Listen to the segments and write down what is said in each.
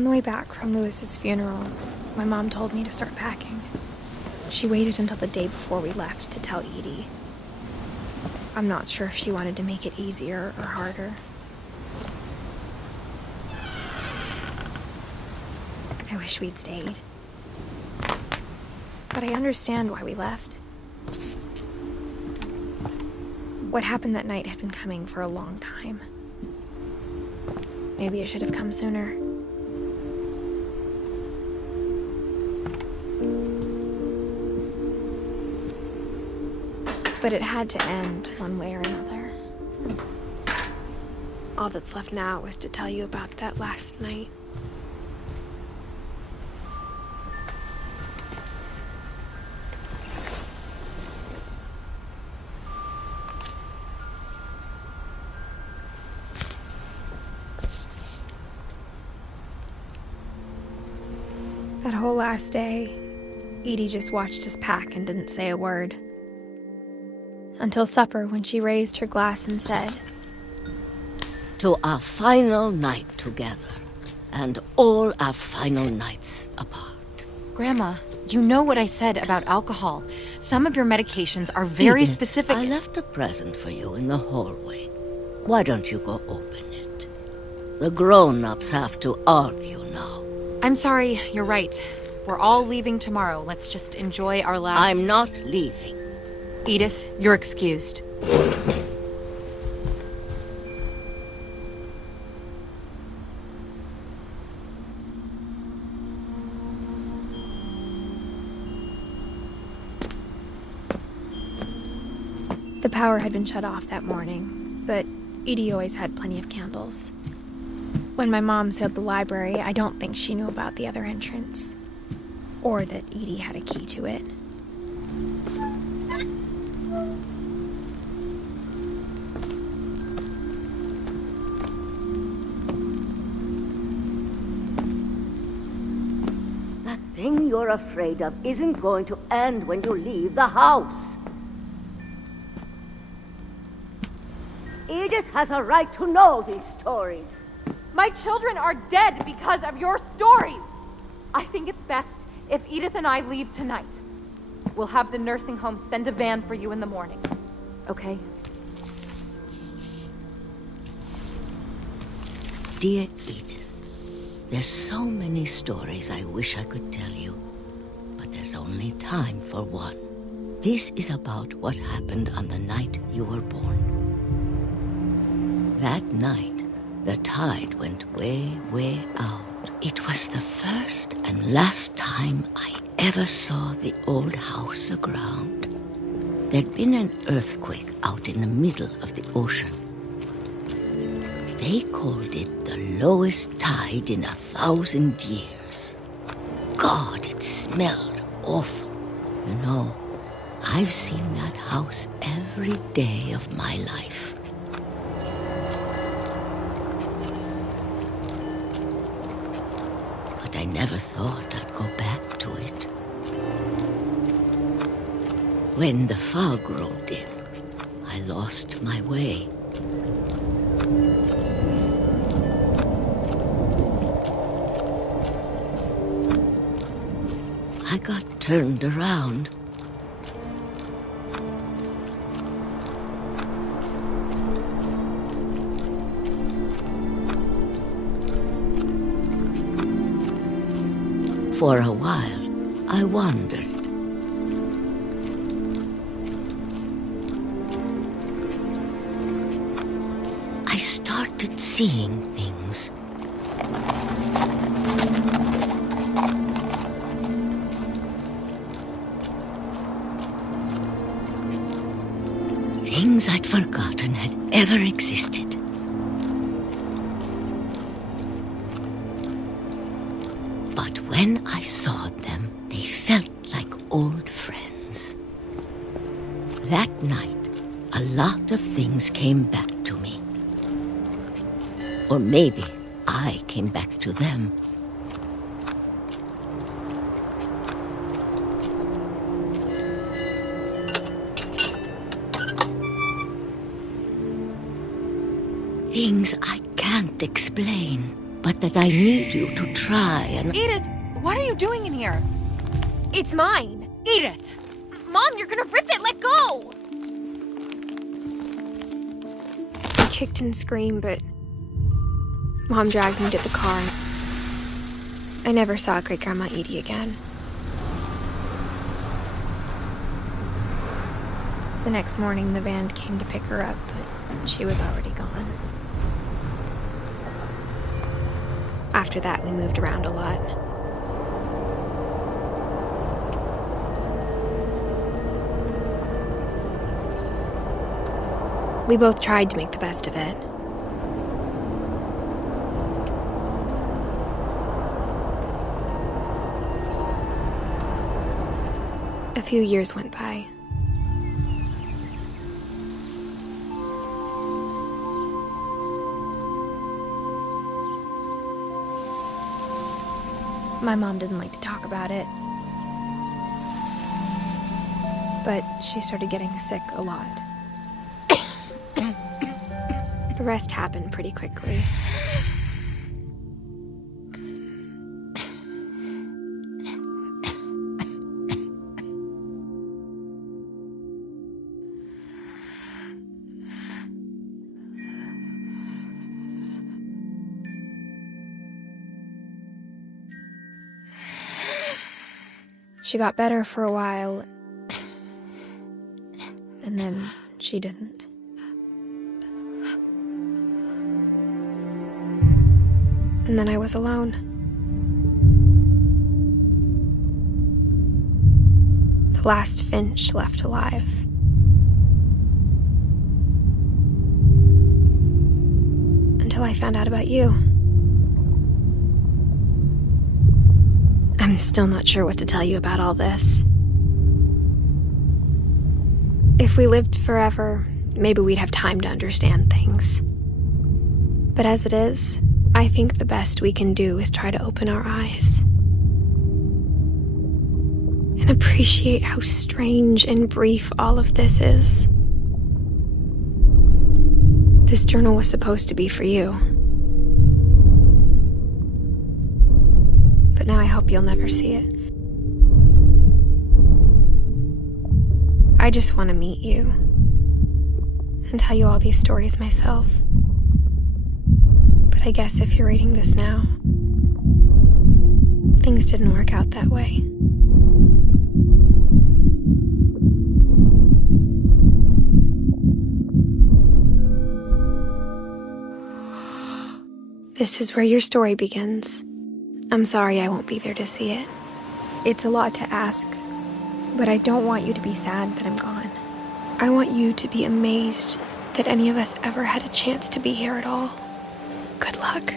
On the way back from Lewis's funeral, my mom told me to start packing. She waited until the day before we left to tell Edie. I'm not sure if she wanted to make it easier or harder. I wish we'd stayed. But I understand why we left. What happened that night had been coming for a long time. Maybe it should have come sooner. But it had to end one way or another. All that's left now is to tell you about that last night. That whole last day, Edie just watched us pack and didn't say a word. Until supper, when she raised her glass and said, "To our final night together, and all our final nights apart." Grandma, you know what I said about alcohol. Some of your medications are very Edith, specific. I left a present for you in the hallway. Why don't you go open it? The grown-ups have to argue now. I'm sorry, you're right. We're all leaving tomorrow. Let's just enjoy our last... I'm not leaving. Edith, you're excused. The power had been shut off that morning, but Edie always had plenty of candles. When my mom sealed the library, I don't think she knew about the other entrance, or that Edie had a key to it. That thing you're afraid of isn't going to end when you leave the house. Edith has a right to know these stories. My children are dead because of your stories. I think it's best if Edith and I leave tonight. We'll have the nursing home send a van for you in the morning. Okay? Dear Edith, there's so many stories I wish I could tell you, but there's only time for one. This is about what happened on the night you were born. That night, the tide went way, way out. It was the first and last time I ever saw the old house aground. There'd been an earthquake out in the middle of the ocean. They called it the lowest tide in 1,000 years. God, it smelled awful. You know, I've seen that house every day of my life. But I never thought I'd go back to it. When the fog rolled in, I lost my way. I got turned around. For a while, I wandered. I started seeing things. Things I'd forgotten had ever existed. But when I saw them, they felt like old friends. That night, a lot of things came back to me. Or maybe I came back to them. Things I can't explain. but that I need you to try and... Edith, what are you doing in here? It's mine. Edith! Mom, you're gonna rip it! Let go! I kicked and screamed, but Mom dragged me to the car. I never saw Great-Grandma Edie again. The next morning, the van came to pick her up, but she was already gone. After that, we moved around a lot. We both tried to make the best of it. A few years went by. My mom didn't like to talk about it, but she started getting sick a lot. The rest happened pretty quickly. She got better for a while, and then she didn't. And then I was alone. The last Finch left alive. Until I found out about you. I'm still not sure what to tell you about all this. If we lived forever, maybe we'd have time to understand things. But as it is, I think the best we can do is try to open our eyes and appreciate how strange and brief all of this is. This journal was supposed to be for you. But now I hope you'll never see it. I just want to meet you and tell you all these stories myself. But I guess if you're reading this now, things didn't work out that way. This is where your story begins. I'm sorry I won't be there to see it. It's a lot to ask, but I don't want you to be sad that I'm gone. I want you to be amazed that any of us ever had a chance to be here at all. Good luck.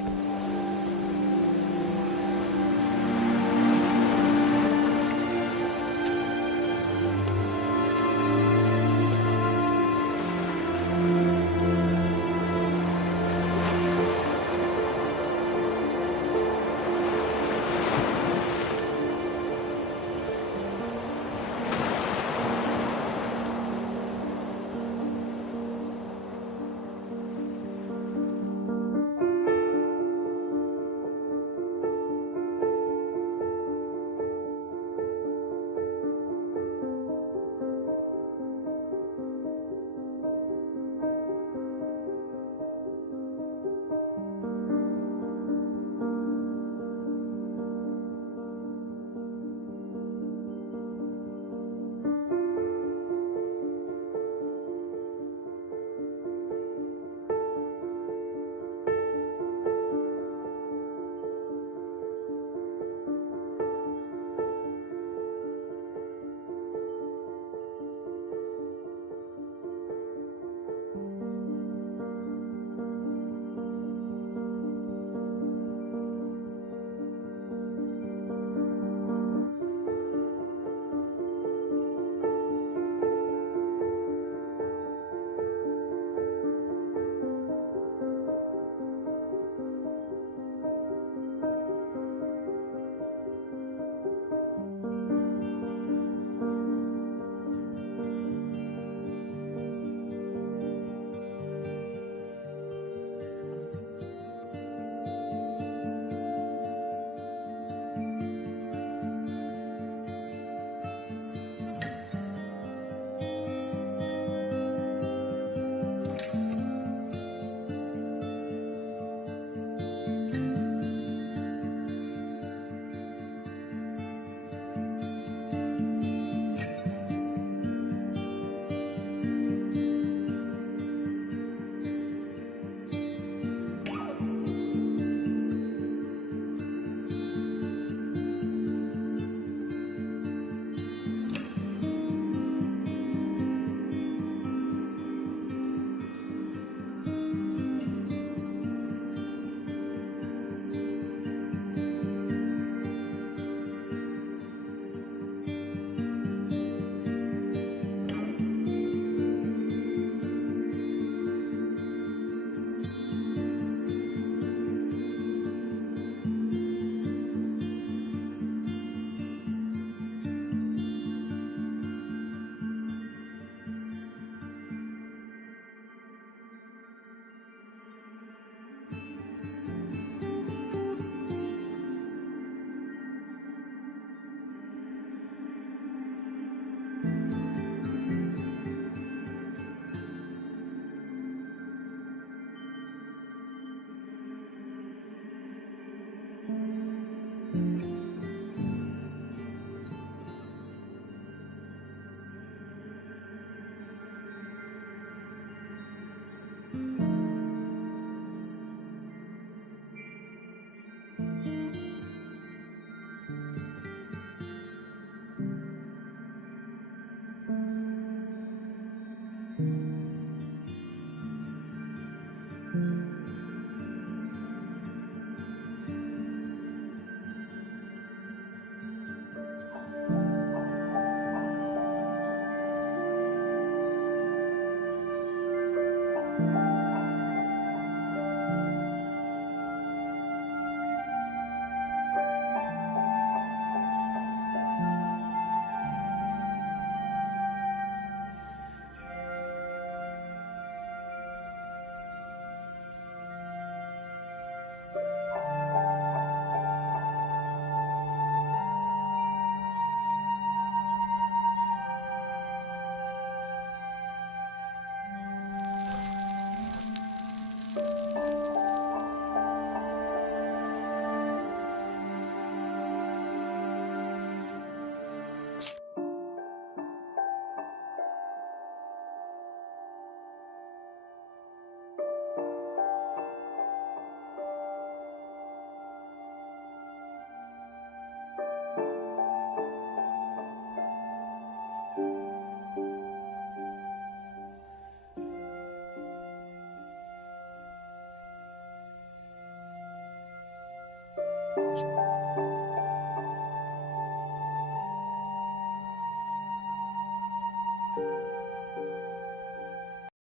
you